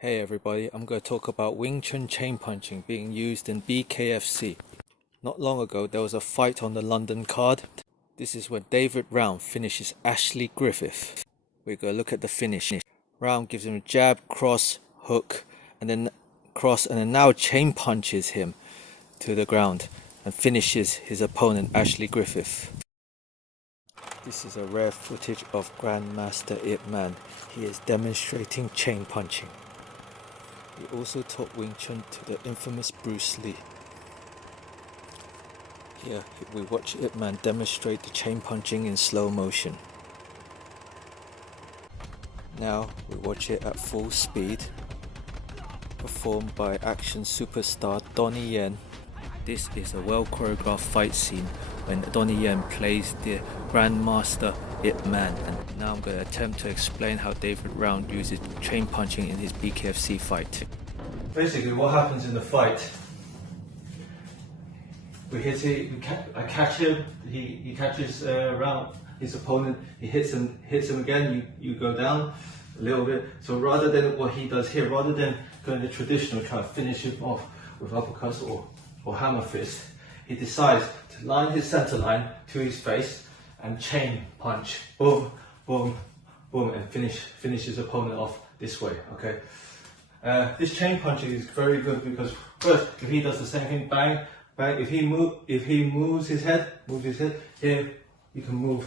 Hey everybody, I'm going to talk about Wing Chun chain punching being used in BKFC. Not long ago there was a fight on the London card. This is when David Round finishes Ashley Griffith. We're going to look at the finish. Round gives him a jab, cross, hook, and then cross, and then now chain punches him to the ground and finishes his opponent Ashley Griffith. This is a rare footage of Grandmaster Ip Man. He is demonstrating chain punching. He also taught Wing Chun to the infamous Bruce Lee. Here we watch Ip Man demonstrate the chain punching in slow motion. Now we watch it at full speed, performed by action superstar Donnie Yen. This is a well choreographed fight scene when Donnie Yen plays the Grandmaster Ip Man, and now I'm going to attempt to explain how David Round uses chain punching in his BKFC fight. Basically what happens in the fight, we hit it, I catch him, he catches Round, his opponent, he hits him again, you go down a little bit. So rather than what he does here, rather than going the traditional, try to finish him off with uppercuts or hammer fist, he decides to line his center line to his face and chain punch, boom, boom, boom, and finish his opponent off this way. Okay. This chain punching is very good because first, if he does the same thing, bang, bang. If he moves his head, here you can move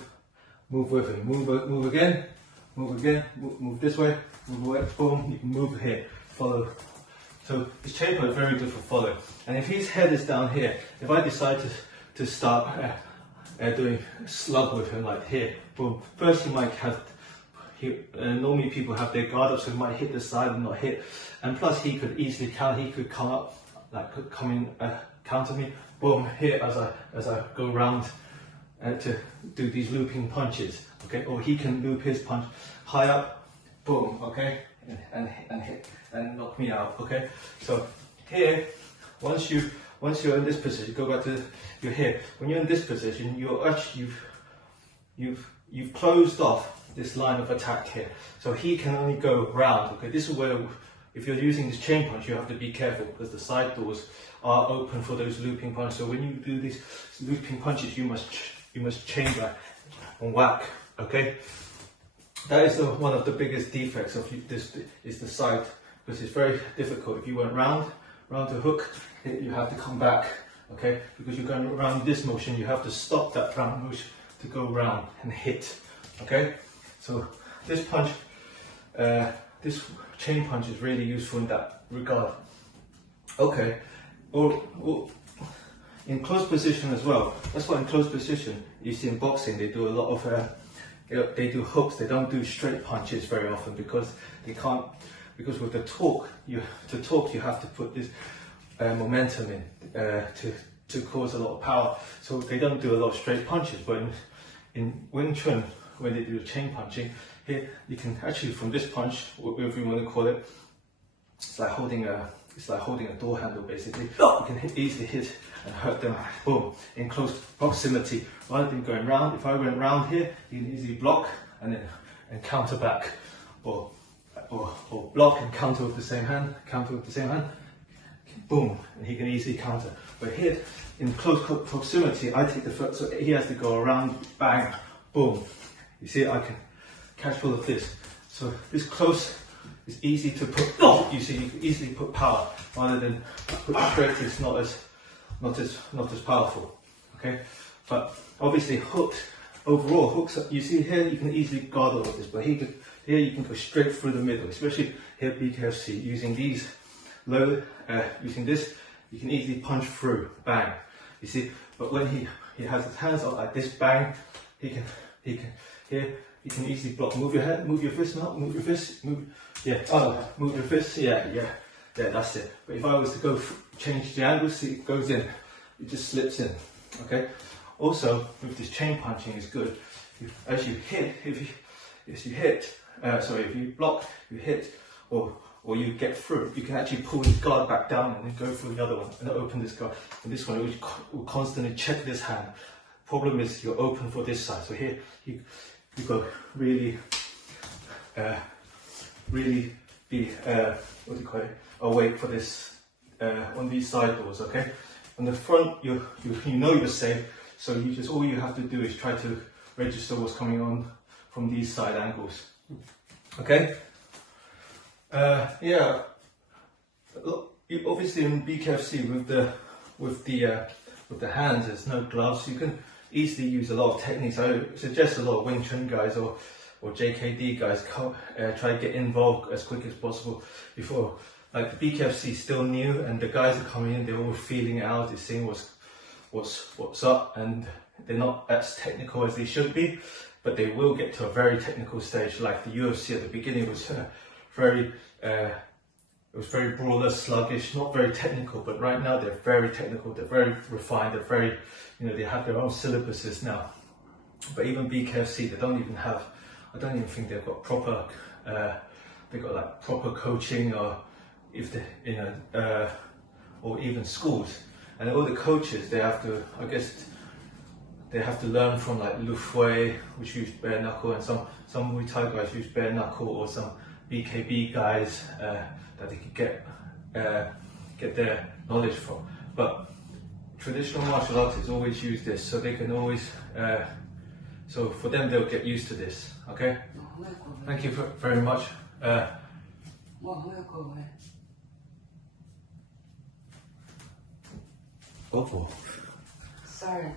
with him. Move again, move this way, move away, boom. You can move here, follow. So this chain punch is very good for follow. And if his head is down here, if I decide to start doing slug with him like here, boom. First he might have. Normally people have their guard up, so he might hit the side and not hit. And plus he could easily counter. He could come up, come in, counter me. Boom! Here as I go around to do these looping punches. Okay, or he can loop his punch high up. Boom! Okay, and hit and knock me out. Okay, so here once you're in this position, go back to you're here. When you're in this position, you're actually you've closed off this line of attack here, so he can only go round. Okay, this is where if you're using this chain punch, you have to be careful because the side doors are open for those looping punches. So when you do these looping punches, you must chain back and whack. Okay, that is one of the biggest defects of this is the side, because it's very difficult. If you went round to hook, you have to come back. Okay, because you're going around this motion, you have to stop that round motion to go round and hit. Okay. So this punch, this chain punch is really useful in that regard. Okay, or in close position as well. That's why in close position, you see in boxing, they do a lot of, they do hooks. They don't do straight punches very often because they can't, because with the torque, you have to put this momentum in to cause a lot of power. So they don't do a lot of straight punches, but in Wing Chun, when they do chain punching, here you can actually, from this punch, whatever you want to call it, it's like holding a door handle basically. You can easily hit and hurt them, boom, in close proximity. Rather than going round, if I went round here, you can easily block and counter back, or block and counter with the same hand, boom, and he can easily counter. But here, in close proximity, I take the foot, so he has to go around, bang, boom. You see, I can catch hold of this. So this close is easy to put. You see, you can easily put power rather than put straight. It's not as powerful. Okay, but obviously overall hooks. You see here, you can easily guard all of this, but here you can go straight through the middle. Especially here at BKFC, using these using this, you can easily punch through, bang. You see, but when he has his hands up like this, bang, he can here you can easily block. Move your head, move your fist, move your fist, move your fist, yeah, that's it. But if I was to go change the angle, see, it goes in, it just slips in. Okay. Also, with this chain punching is good. As you hit, if you block, you hit, or you get through, you can actually pull this guard back down and then go through the other one and open this guard. And this one will constantly check this hand. Problem is you're open for this side. So here you go really be what do you call it? Awake for this on these side doors. Okay, on the front you know you're safe, so you just all you have to do is try to register what's coming on from these side angles. Okay. Yeah. Obviously in BKFC with the hands, there's no gloves. You can easily use a lot of techniques. I suggest a lot of Wing Chun guys or JKD guys try to get involved as quick as possible before. Like the BKFC is still new, and the guys are coming in. They're all feeling it out. They're seeing what's up, and they're not as technical as they should be. But they will get to a very technical stage. Like the UFC at the beginning was very. It was very brawler, sluggish, not very technical, but right now they're very technical, they're very refined, they're very, they have their own syllabuses now. But even BKFC, they don't even have, I don't even think they've got proper, they've got like proper coaching, or if they, or even schools. And all the coaches, they have to, I guess, they have to learn from like Lu Fui, which use bare knuckle, and some Muay Thai guys use bare knuckle, or some BKB guys that they could get their knowledge from. But traditional martial artists always use this, so they can always, so for them they'll get used to this. Okay? Thank you very much. Sorry.